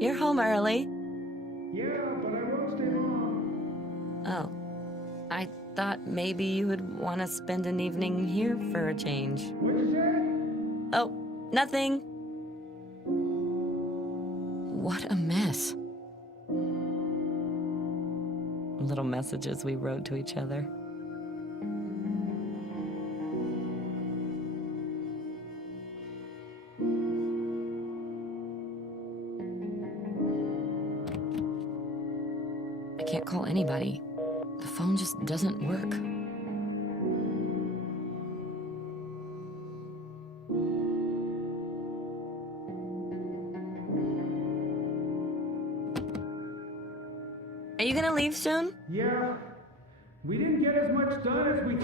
You're home early. Yeah, but I won't stay long. Oh. I thought maybe you would want to spend an evening here for a change. What'd you say? Oh, nothing. What a mess. Little messages we wrote to each other. I can't call anybody. The phone just doesn't work. Are you gonna leave soon? Yeah. We didn't get as much done as we...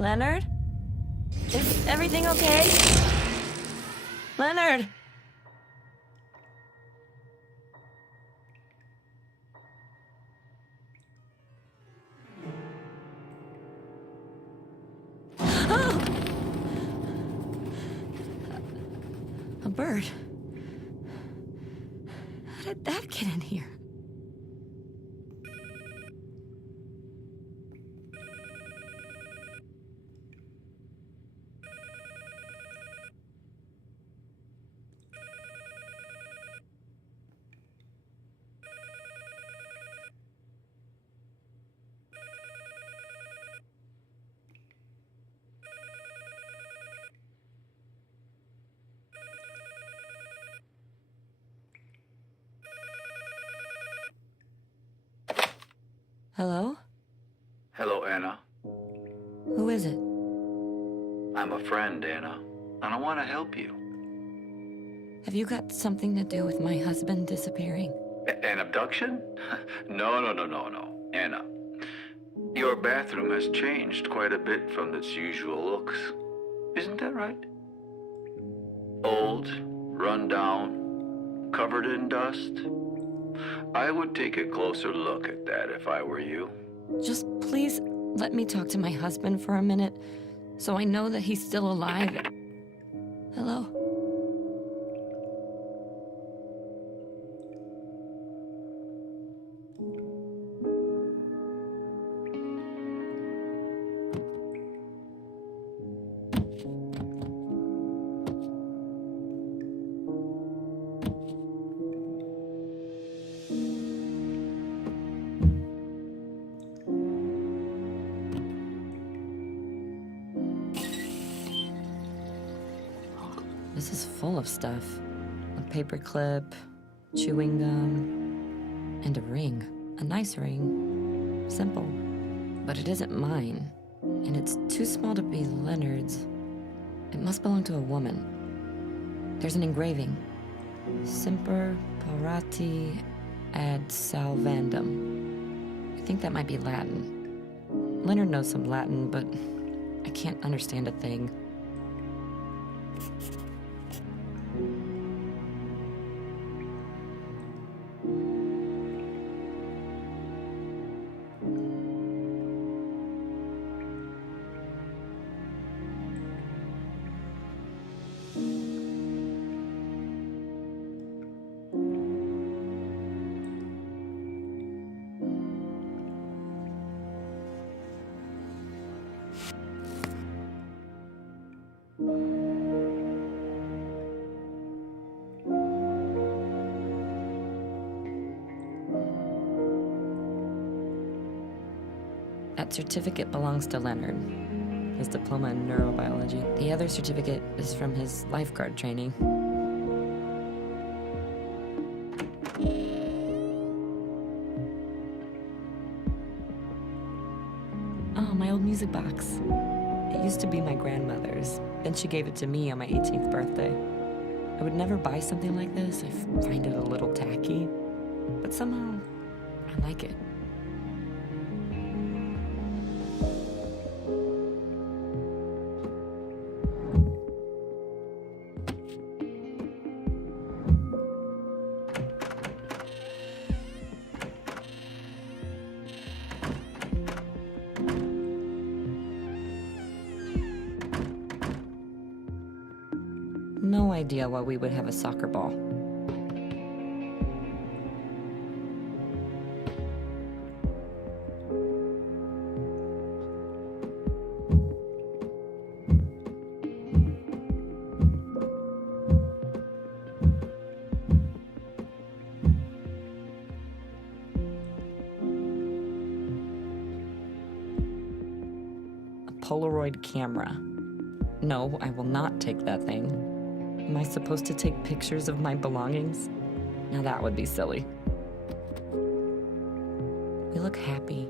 Leonard? Is everything okay? Leonard! Oh! A bird. How did that get in here? Hello? Hello, Anna. Who is it? I'm a friend, Anna, and I want to help you. Have you got something to do with my husband disappearing? An abduction? No. Anna, your bathroom has changed quite a bit from its usual looks. Isn't that right? Old, run down, covered in dust. I would take a closer look at that if I were you. Just please let me talk to my husband for a minute, so I know that he's still alive. Hello? This is full of stuff. A paperclip, chewing gum, and a ring. A nice ring. Simple. But it isn't mine. And it's too small to be Leonard's. It must belong to a woman. There's an engraving. Semper parati ad salvandum. I think that might be Latin. Leonard knows some Latin, but I can't understand a thing. That certificate belongs to Leonard, his diploma in neurobiology. The other certificate is from his lifeguard training. Oh, my old music box. It used to be my grandmother's. Then she gave it to me on my 18th birthday. I would never buy something like this. I find it a little tacky. But somehow, I like it. No idea why we would have a soccer ball. Polaroid camera. No, I will not take that thing. Am I supposed to take pictures of my belongings? Now that would be silly. We look happy.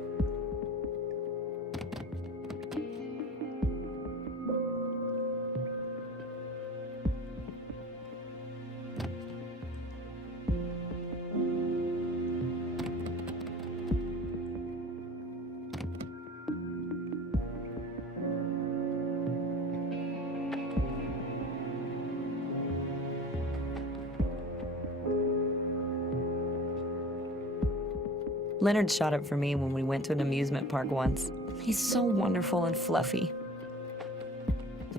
Leonard shot it for me when we went to an amusement park once. He's so wonderful and fluffy.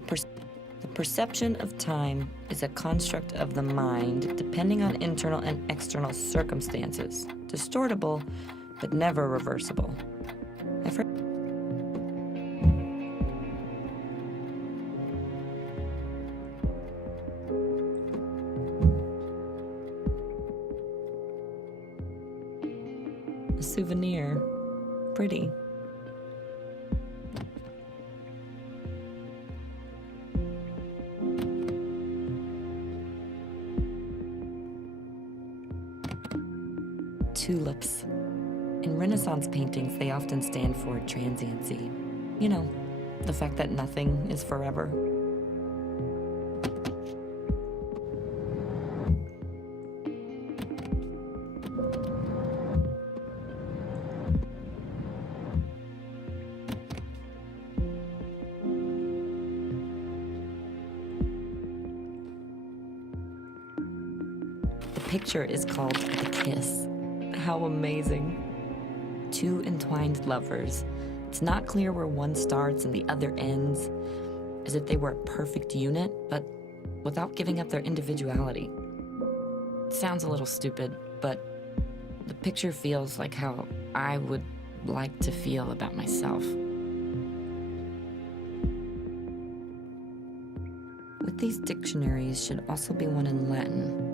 The perception of time is a construct of the mind depending on internal and external circumstances. Distortable, but never reversible. I've heard a souvenir. Pretty. Tulips. In Renaissance paintings, they often stand for transiency. You know, the fact that nothing is forever. The picture is called The Kiss. How amazing. Two entwined lovers. It's not clear where one starts and the other ends, as if they were a perfect unit, but without giving up their individuality. It sounds a little stupid, but the picture feels like how I would like to feel about myself. With these dictionaries should also be one in Latin.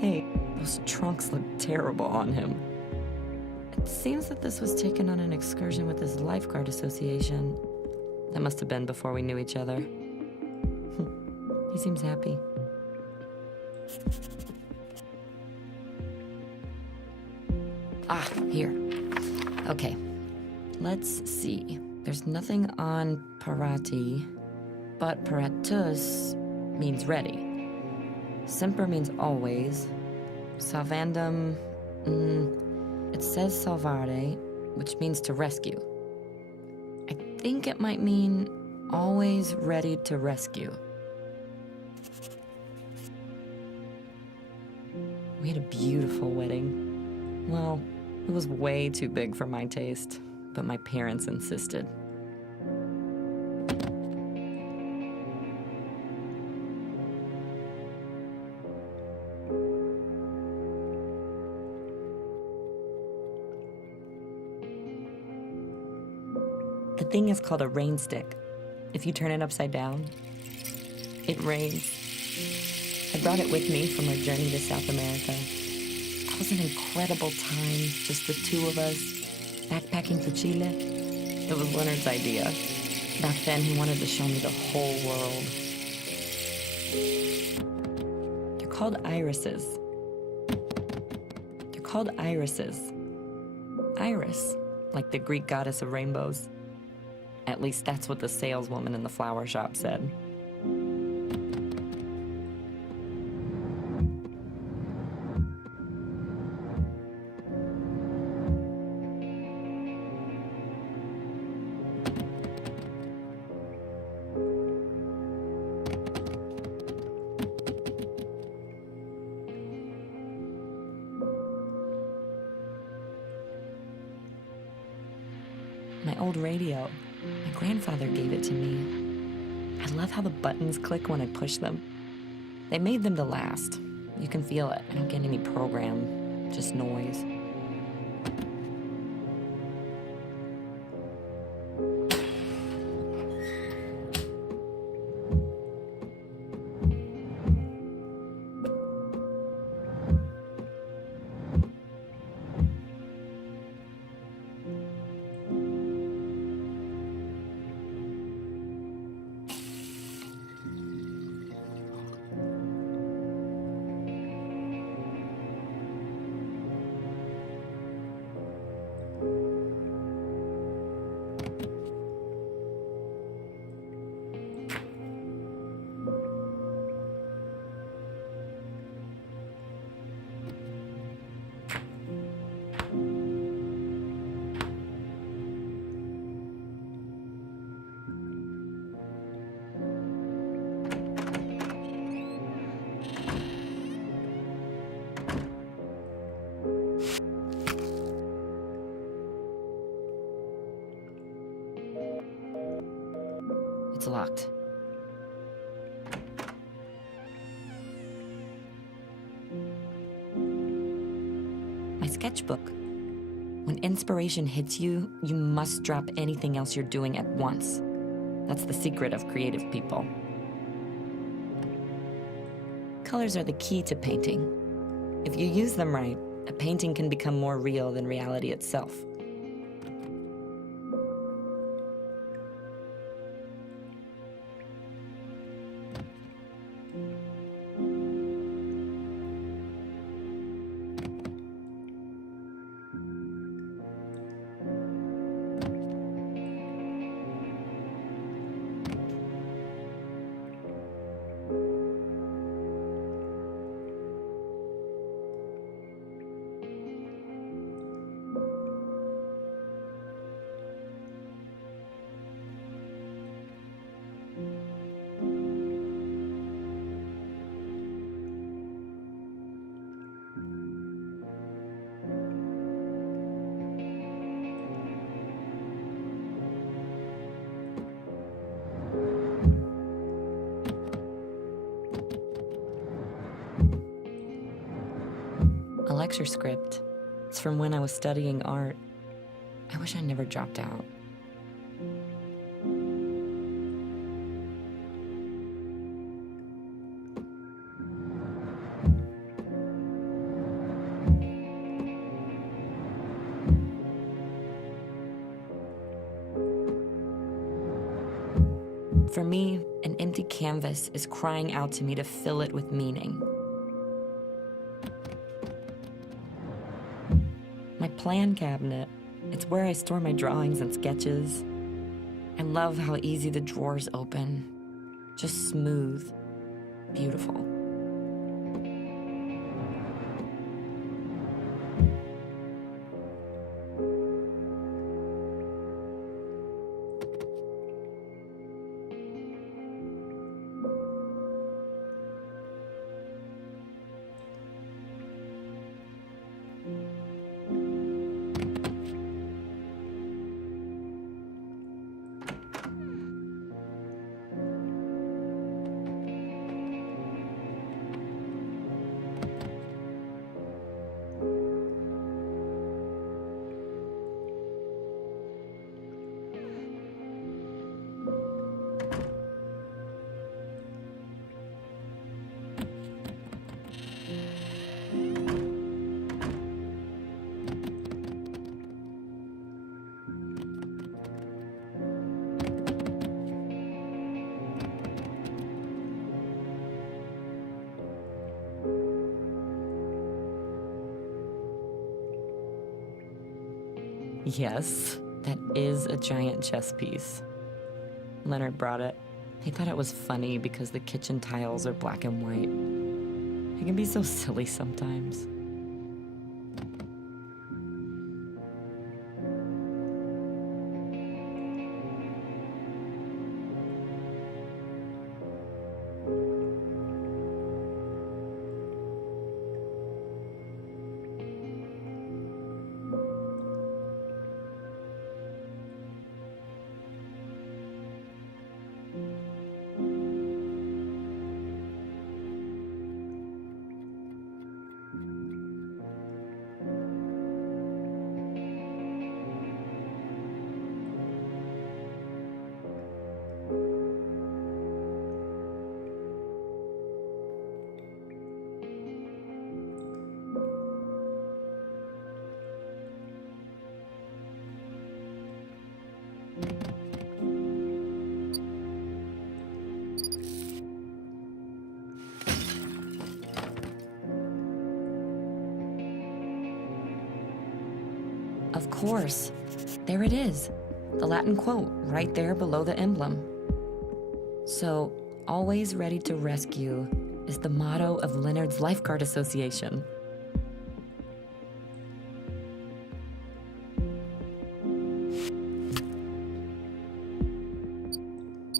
Hey, those trunks look terrible on him. It seems that this was taken on an excursion with his lifeguard association. That must have been before we knew each other. He seems happy. Ah, here. Okay, let's see. There's nothing on parati, but paratus means ready. Semper means always. Salvandum, it says salvare, which means to rescue. I think it might mean always ready to rescue. We had a beautiful wedding. Well, it was way too big for my taste, but my parents insisted. The thing is called a rain stick. If you turn it upside down, it rains. I brought it with me from our journey to South America. That was an incredible time, just the two of us, backpacking for Chile. It was Leonard's idea. Back then, he wanted to show me the whole world. They're called irises. They're called irises. Iris, like the Greek goddess of rainbows. At least that's what the saleswoman in the flower shop said. My old radio. My grandfather gave it to me. I love how the buttons click when I push them. They made them to last. You can feel it. I don't get any program, just noise. It's locked. My sketchbook. When inspiration hits you, you must drop anything else you're doing at once. That's the secret of creative people. Colors are the key to painting. If you use them right, a painting can become more real than reality itself. A lecture script. It's from when I was studying art. I wish I never dropped out. For me, an empty canvas is crying out to me to fill it with meaning. My plan cabinet. It's where I store my drawings and sketches. I love how easy the drawers open. Just smooth. Beautiful. Yes, that is a giant chess piece. Leonard brought it. He thought it was funny because the kitchen tiles are black and white. It can be so silly sometimes. Of course. There it is. The Latin quote, right there below the emblem. So, always ready to rescue is the motto of Leonard's Lifeguard Association.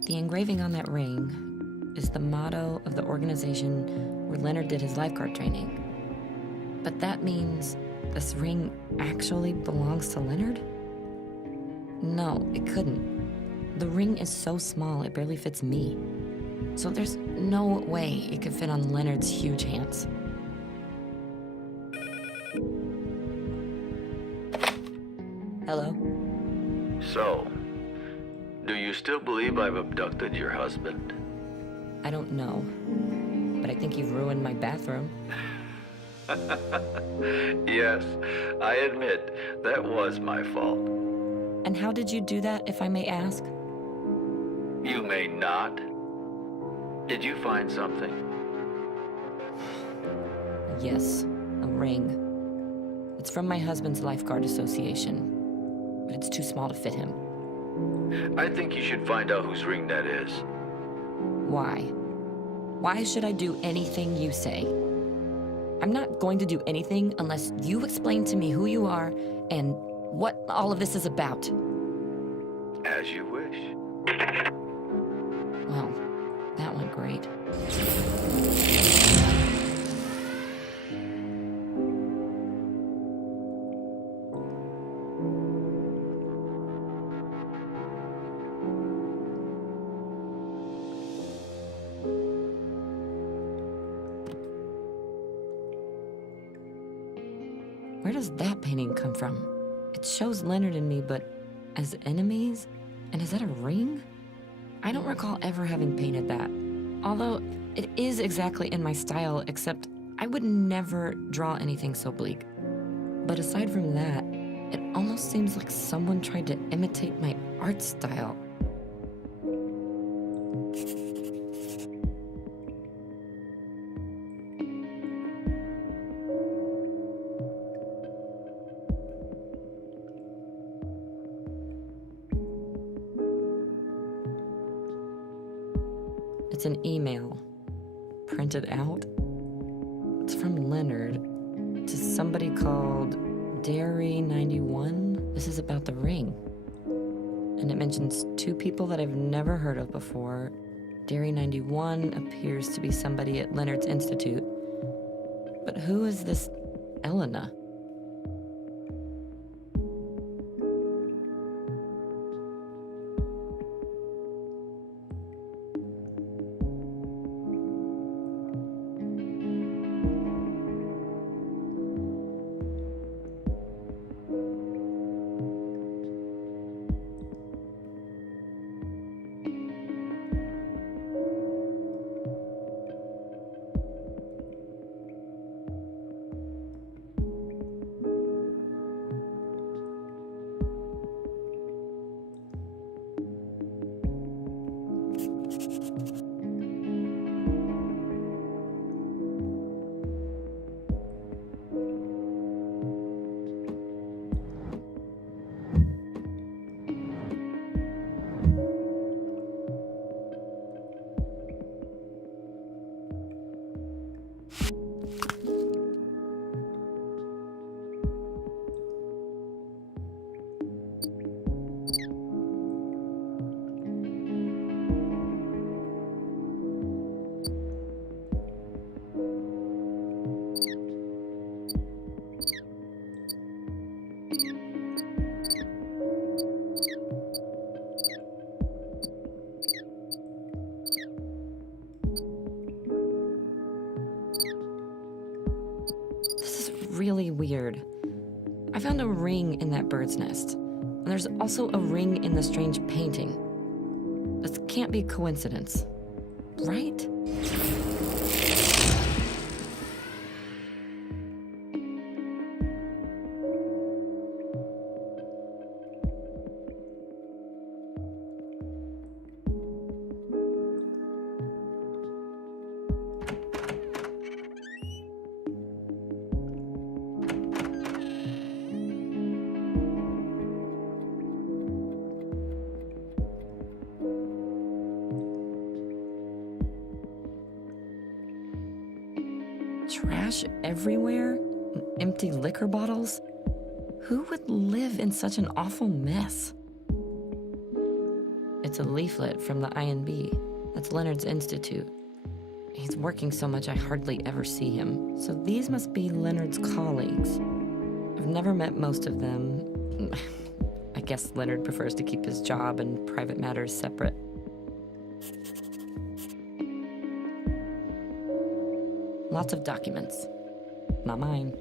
The engraving on that ring is the motto of the organization where Leonard did his lifeguard training. But that means this ring actually belongs to Leonard? No, it couldn't. The ring is so small it barely fits me. So there's no way it could fit on Leonard's huge hands. Hello? So, do you still believe I've abducted your husband? I don't know, but I think you've ruined my bathroom. Yes, I admit that was my fault. And how did you do that, if I may ask? You may not. Did you find something? Yes, a ring. It's from my husband's lifeguard association, but it's too small to fit him. I think you should find out whose ring that is. Why? Why should I do anything you say? I'm not going to do anything unless you explain to me who you are and what all of this is about. As you wish. Well, that went great. Where does that painting come from? It shows Leonard and me, but as enemies? And is that a ring? I don't recall ever having painted that. Although it is exactly in my style, except I would never draw anything so bleak. But aside from that, it almost seems like someone tried to imitate my art style. It's an email, printed out. It's from Leonard to somebody called Dairy91. This is about the ring. And it mentions two people that I've never heard of before. Dairy91 appears to be somebody at Leonard's Institute. But who is this Elena? Really weird. I found a ring in that bird's nest, and there's also a ring in the strange painting. This can't be coincidence, right? Trash everywhere? Empty liquor bottles? Who would live in such an awful mess? It's a leaflet from the INB. That's Leonard's Institute. He's working so much I hardly ever see him. So these must be Leonard's colleagues. I've never met most of them. I guess Leonard prefers to keep his job and private matters separate. Lots of documents. Not mine.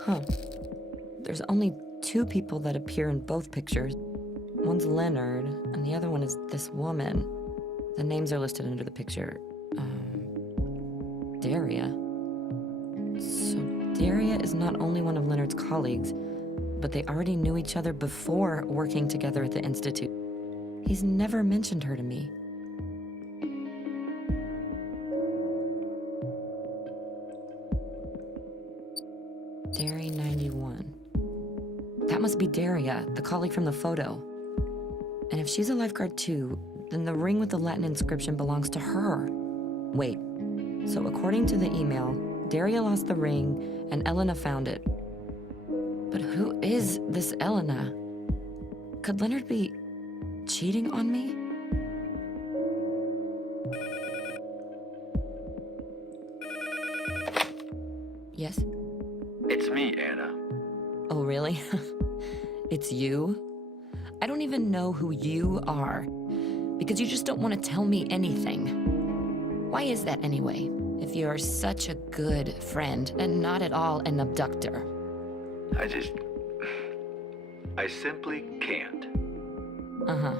Huh. There's only 2 people that appear in both pictures. One's Leonard, and the other one is this woman. The names are listed under the picture. Daria. So Daria is not only one of Leonard's colleagues, but they already knew each other before working together at the Institute. He's never mentioned her to me. Derry 91. That must be Daria, the colleague from the photo. And if she's a lifeguard too, then the ring with the Latin inscription belongs to her. Wait, so according to the email, Daria lost the ring and Elena found it. But who is this Elena? Could Leonard be cheating on me? Yes? It's me, Anna. Oh, really? It's you? I don't even know who you are, because you just don't want to tell me anything. Why is that anyway, if you're such a good friend and not at all an abductor? I simply can't. Uh-huh.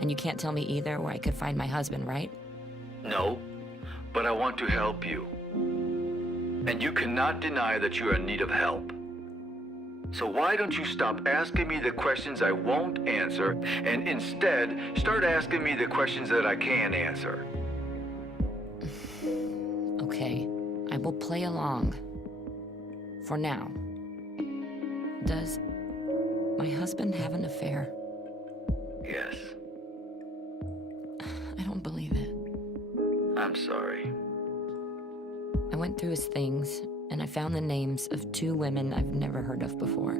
And you can't tell me either where I could find my husband, right? No, but I want to help you. And you cannot deny that you are in need of help. So why don't you stop asking me the questions I won't answer, and instead start asking me the questions that I can answer? Okay, I will play along. For now. Does my husband have an affair? Yes. I don't believe it. I'm sorry. I went through his things, and I found the names of 2 women I've never heard of before.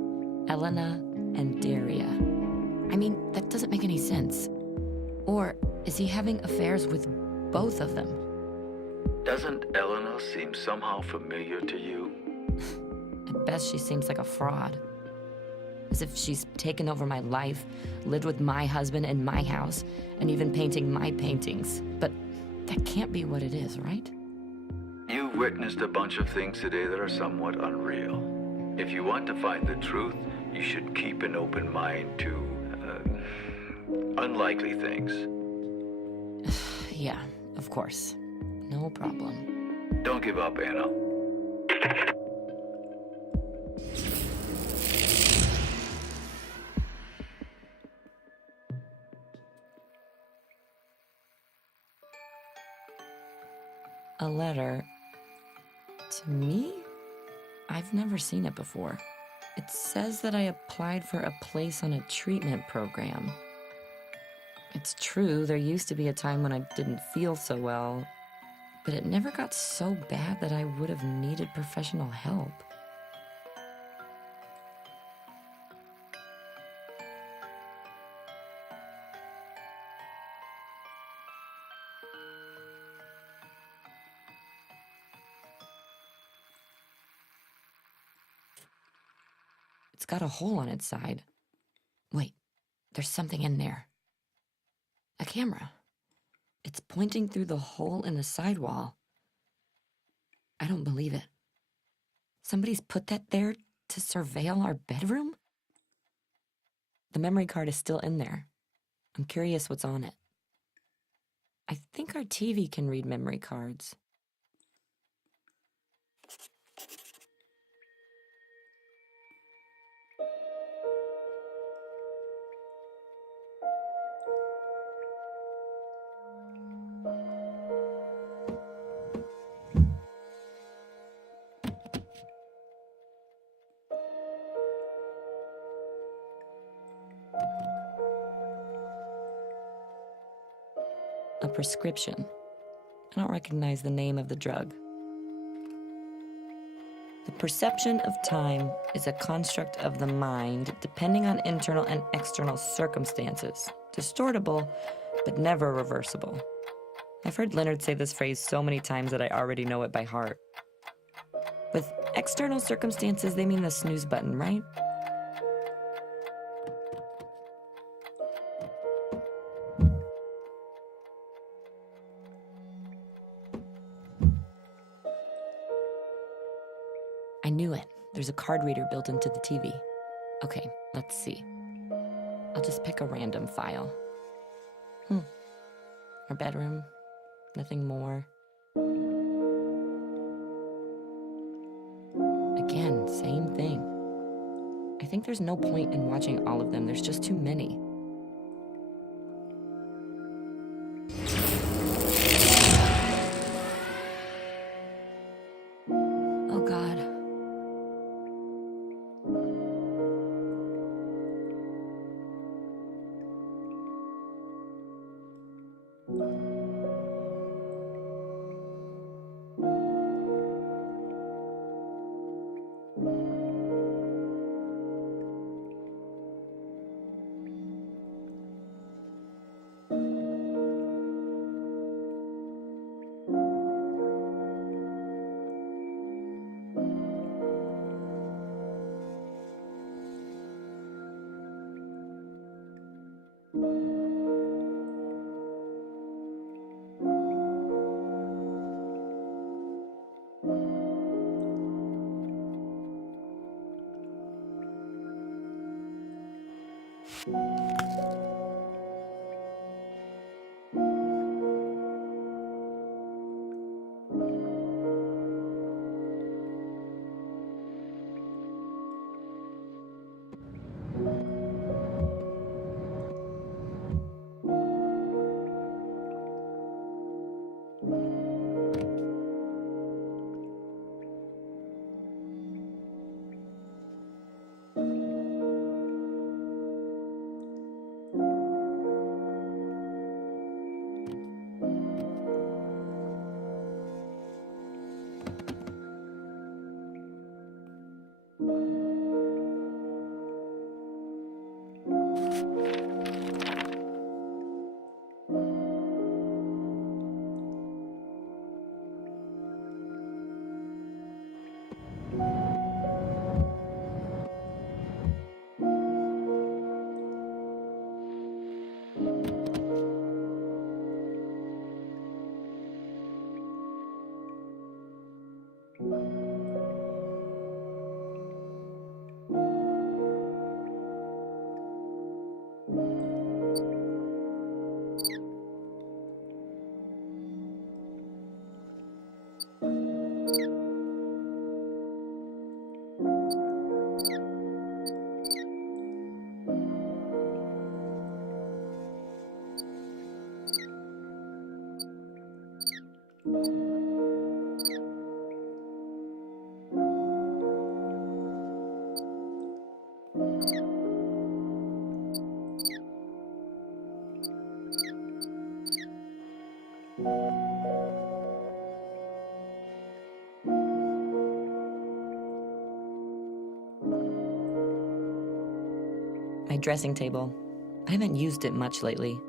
Elena and Daria. I mean, that doesn't make any sense. Or is he having affairs with both of them? Doesn't Elena seem somehow familiar to you? At best, she seems like a fraud. As if she's taken over my life, lived with my husband in my house, and even painting my paintings. But that can't be what it is, right? You witnessed a bunch of things today that are somewhat unreal. If you want to find the truth, you should keep an open mind to unlikely things. Yeah, of course. No problem. Don't give up, Anna. A letter to me? I've never seen it before. It says that I applied for a place on a treatment program. It's true, there used to be a time when I didn't feel so well, but it never got so bad that I would have needed professional help. It's got a hole on its side. Wait, There's something in there. A camera. It's pointing through the hole in the sidewall. I don't believe it. Somebody's put that there to surveil our bedroom? The memory card is still in there. I'm curious what's on it. I think our TV can read memory cards. A prescription. I don't recognize the name of the drug. The perception of time is a construct of the mind depending on internal and external circumstances. Distortable, but never reversible. I've heard Leonard say this phrase so many times that I already know it by heart. With external circumstances, they mean the snooze button, right? I knew it. There's a card reader built into the TV. Okay, let's see. I'll just pick a random file. Our bedroom. Nothing more. Again, same thing. I think there's no point in watching all of them. There's just too many. Oh God. My dressing table. I haven't used it much lately.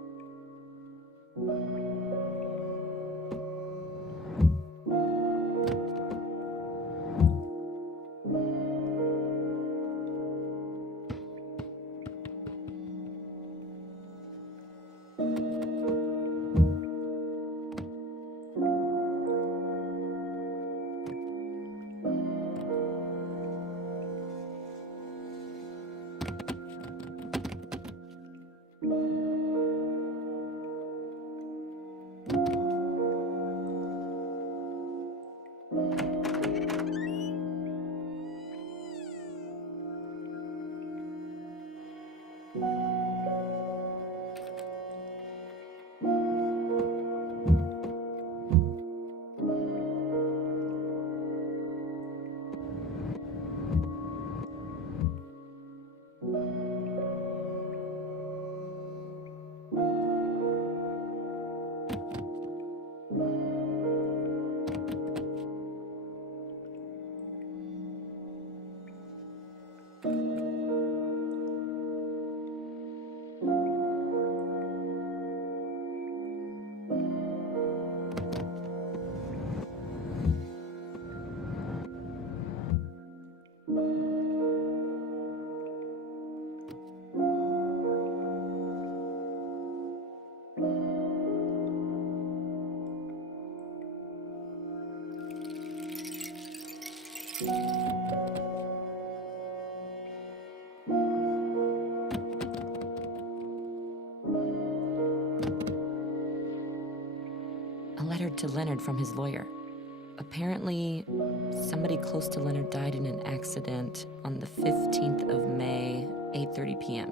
letter to Leonard from his lawyer. Apparently, somebody close to Leonard died in an accident on the 15th of May, 8:30 p.m.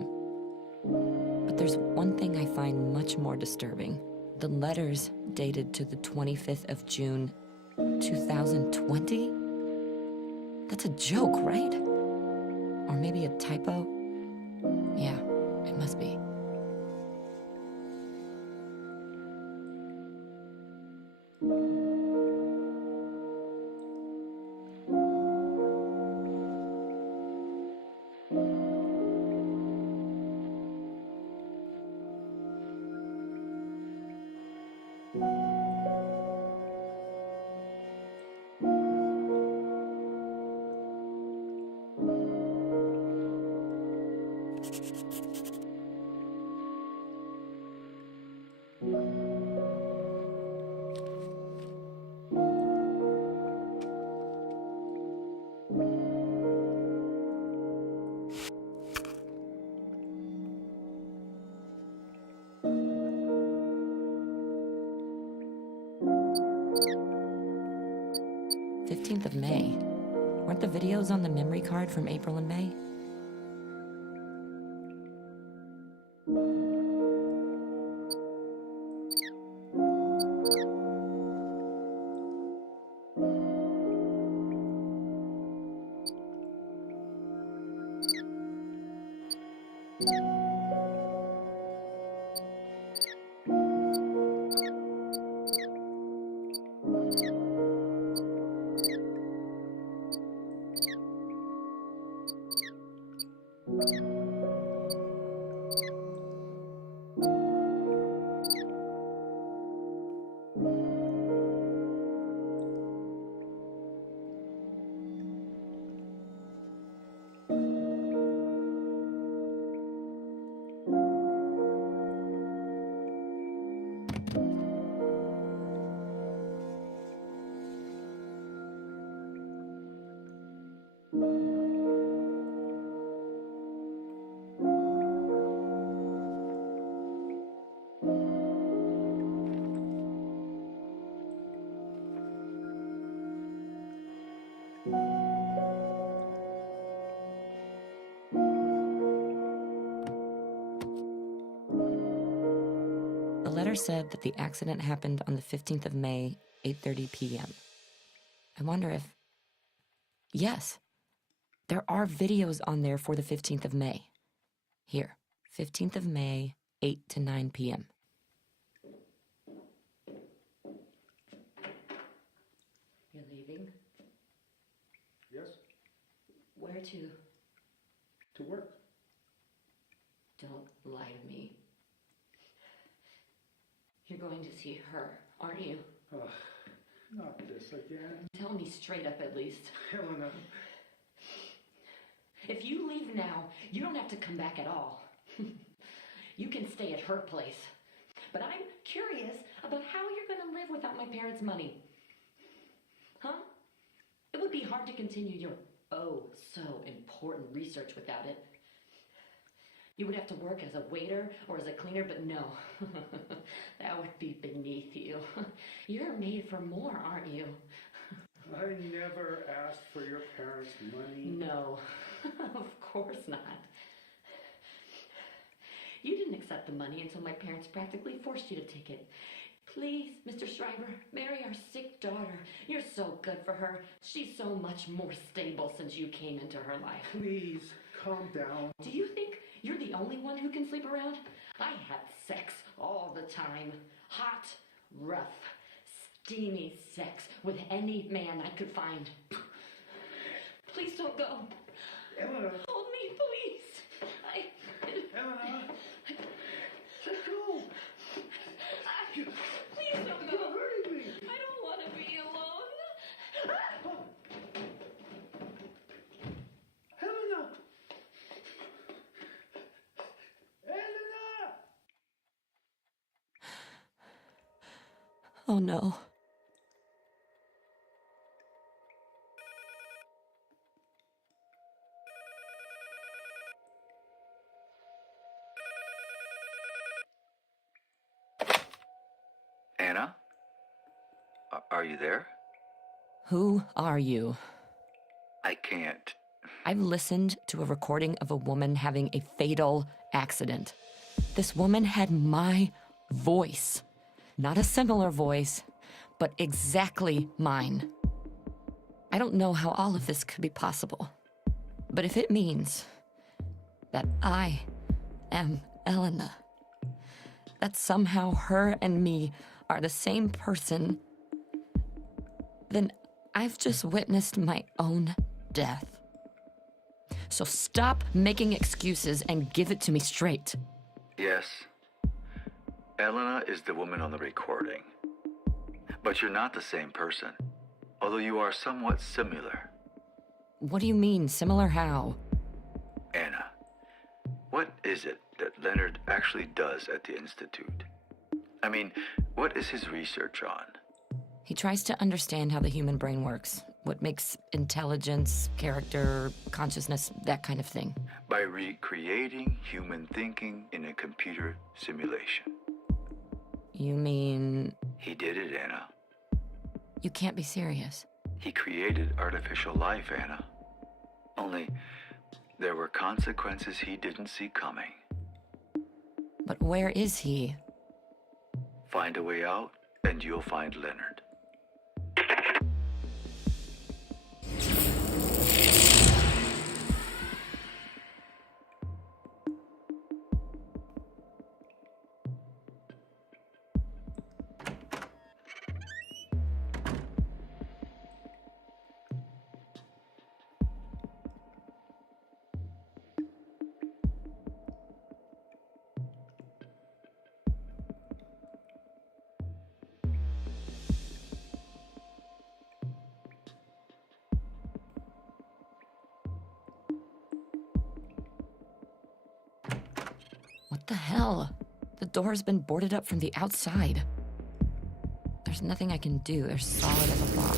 But there's one thing I find much more disturbing. The letter's dated to the 25th of June, 2020? That's a joke, right? Or maybe a typo? Yeah, it must be. "15th of May. Weren't the videos on the memory card from April and May?" The letter said that the accident happened on the 15th of May, 8:30 p.m. I wonder if... Yes, there are videos on there for the 15th of May. Here, 15th of May, 8 to 9 p.m. You're leaving? Yes? Where to? To work. Don't lie to me. You're going to see her, aren't you? Ugh, not this again. Tell me straight up at least. Elena. If you leave now, you don't have to come back at all. You can stay at her place. But I'm curious about how you're going to live without my parents' money. Huh? It would be hard to continue your so important research without it. You would have to work as a waiter or as a cleaner, but no. That would be beneath you. You're made for more, aren't you? I never asked for your parents' money. No, of course not. You didn't accept the money until my parents practically forced you to take it. Please, Mr. Schreiber, marry our sick daughter. You're so good for her. She's so much more stable since you came into her life. Please, calm down. Do you think you're the only one who can sleep around? I had sex all the time. Hot, rough, steamy sex with any man I could find. Please don't go. Elena. Hold me, please. Elena. Let go. Please don't go. You're hurting me. I don't want to be alone. Elena. Elena. Oh no. Anna? Are you there? Who are you? I can't. I've listened to a recording of a woman having a fatal accident. This woman had my voice. Not a similar voice, but exactly mine. I don't know how all of this could be possible. But if it means that I am Elena, that somehow her and me are the same person, then I've just witnessed my own death. So stop making excuses and give it to me straight. Yes. Elena is the woman on the recording. But you're not the same person, although you are somewhat similar. What do you mean, similar how? Anna, what is it that Leonard actually does at the Institute? I mean, what is his research on? He tries to understand how the human brain works, what makes intelligence, character, consciousness, that kind of thing. By recreating human thinking in a computer simulation. You mean... He did it, Anna. You can't be serious. He created artificial life, Anna. Only, there were consequences he didn't see coming. But where is he? Find a way out, and you'll find Leonard. What the hell? The door's been boarded up from the outside. There's nothing I can do. They're solid as a box.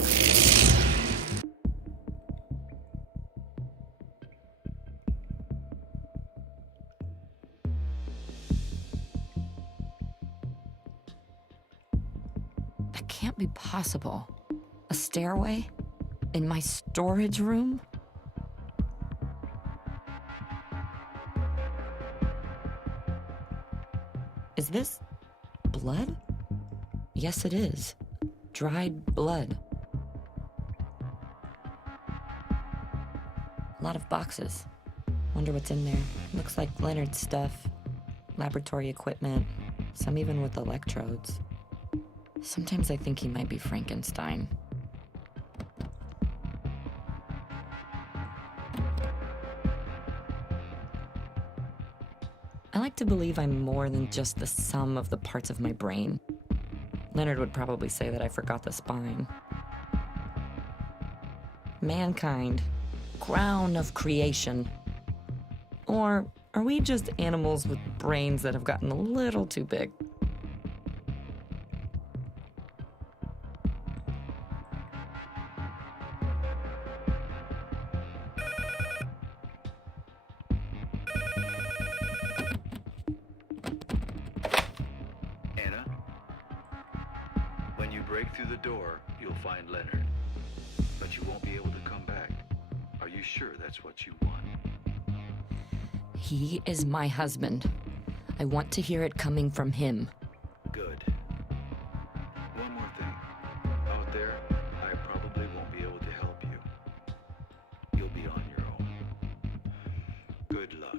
That can't be possible. A stairway? In my storage room? Is this blood? Yes, it is. Dried blood. A lot of boxes. Wonder what's in there. Looks like Leonard's stuff. Laboratory equipment. Some even with electrodes. Sometimes I think he might be Frankenstein. I like to believe I'm more than just the sum of the parts of my brain. Leonard would probably say that I forgot the spine. Mankind, crown of creation. Or are we just animals with brains that have gotten a little too big? Anna, when you break through the door, you'll find Leonard. But you won't be able to come back. Are you sure that's what you want? He is my husband. I want to hear it coming from him. Good. One more thing. Out there, I probably won't be able to help you. You'll be on your own. Good luck.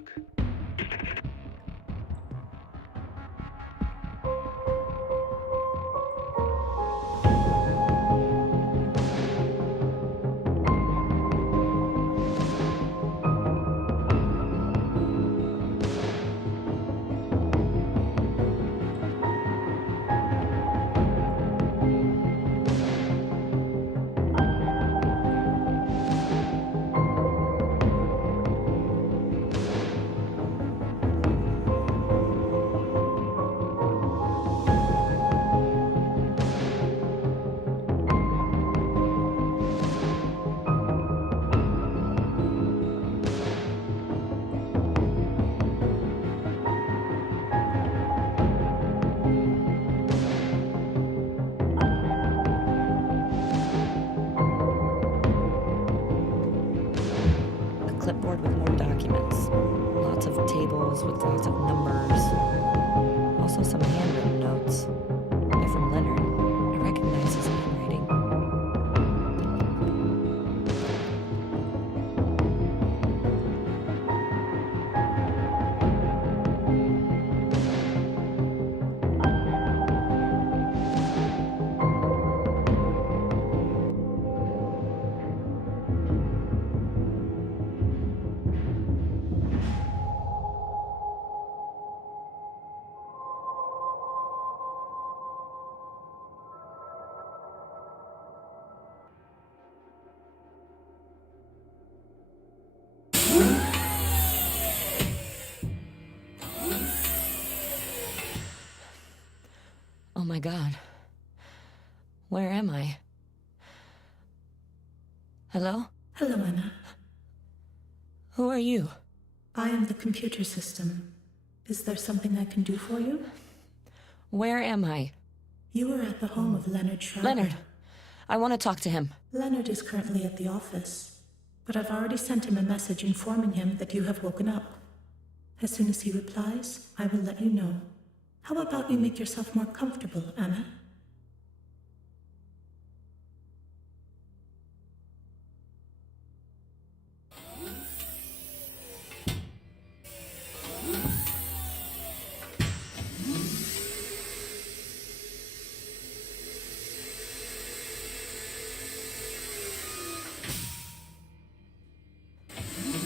Oh my God. Where am I? Hello? Hello, Anna. Who are you? I am the computer system. Is there something I can do for you? Where am I? You are at the home of Leonard Schreiber. Leonard, I want to talk to him. Leonard is currently at the office, but I've already sent him a message informing him that you have woken up. As soon as he replies, I will let you know. How about you make yourself more comfortable, Anna?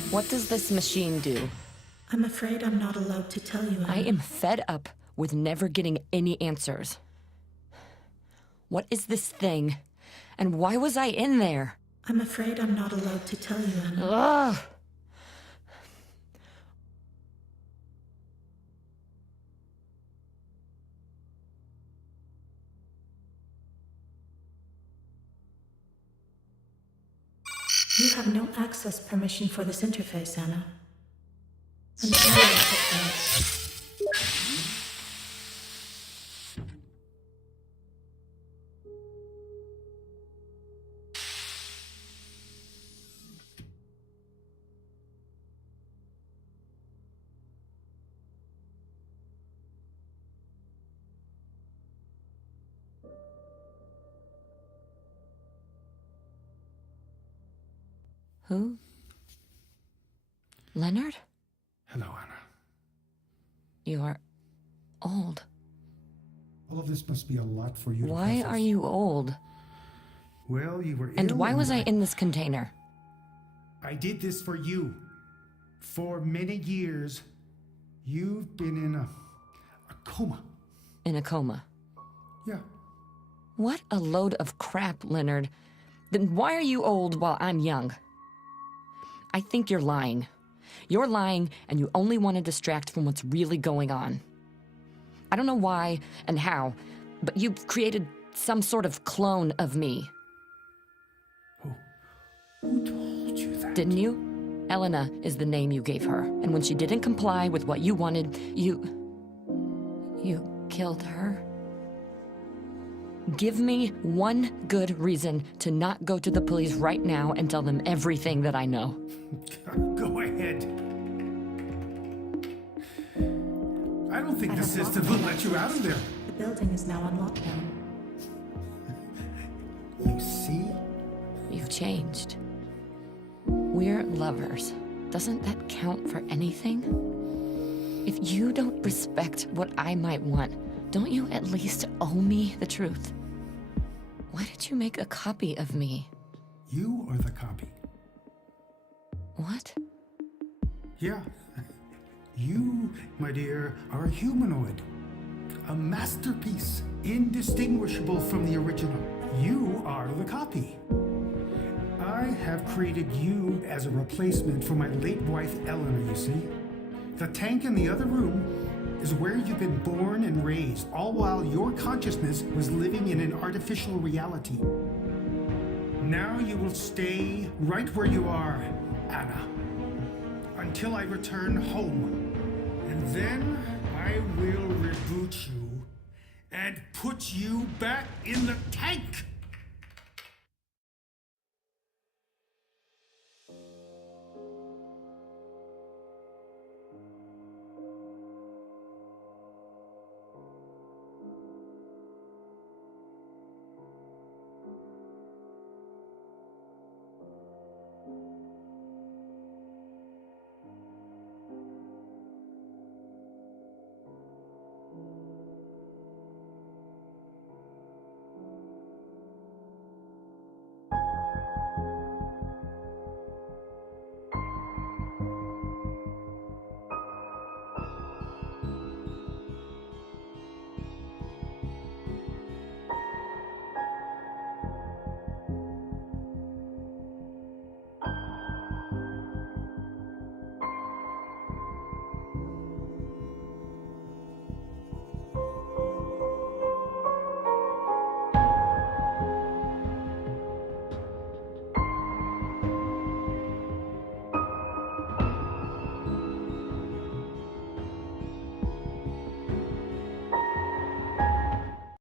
What does this machine do? I'm afraid I'm not allowed to tell you, Anna. I am fed up with never getting any answers. What is this thing? And why was I in there? I'm afraid I'm not allowed to tell you, Anna. Ugh! You have no access permission for this interface, Anna. Until you accept Who? Leonard? Hello, Anna. You are old. All of this must be a lot for you to Why process. are you old? Well, you were And ill why was I in this container? I did this for you. For many years, you've been in a coma. In a coma. Yeah. What a load of crap, Leonard. Then why are you old while I'm young? I think you're lying. You're lying, and you only want to distract from what's really going on. I don't know why and how, but you've created some sort of clone of me. Who told you that? Didn't you? Elena is the name you gave her, and when she didn't comply with what you wanted, you killed her. Give me one good reason to not go to the police right now and tell them everything that I know. Go ahead. I don't think the system will let you out of there. The building is now on lockdown. You see? You've changed. We're lovers. Doesn't that count for anything? If you don't respect what I might want, don't you at least owe me the truth? Why did you make a copy of me? You are the copy. What? Yeah. You, my dear, are a humanoid. A masterpiece, indistinguishable from the original. You are the copy. I have created you as a replacement for my late wife, Elena, you see. The tank in the other room is where you've been born and raised, all while your consciousness was living in an artificial reality. Now you will stay right where you are, Anna, until I return home. And then I will reboot you and put you back in the tank.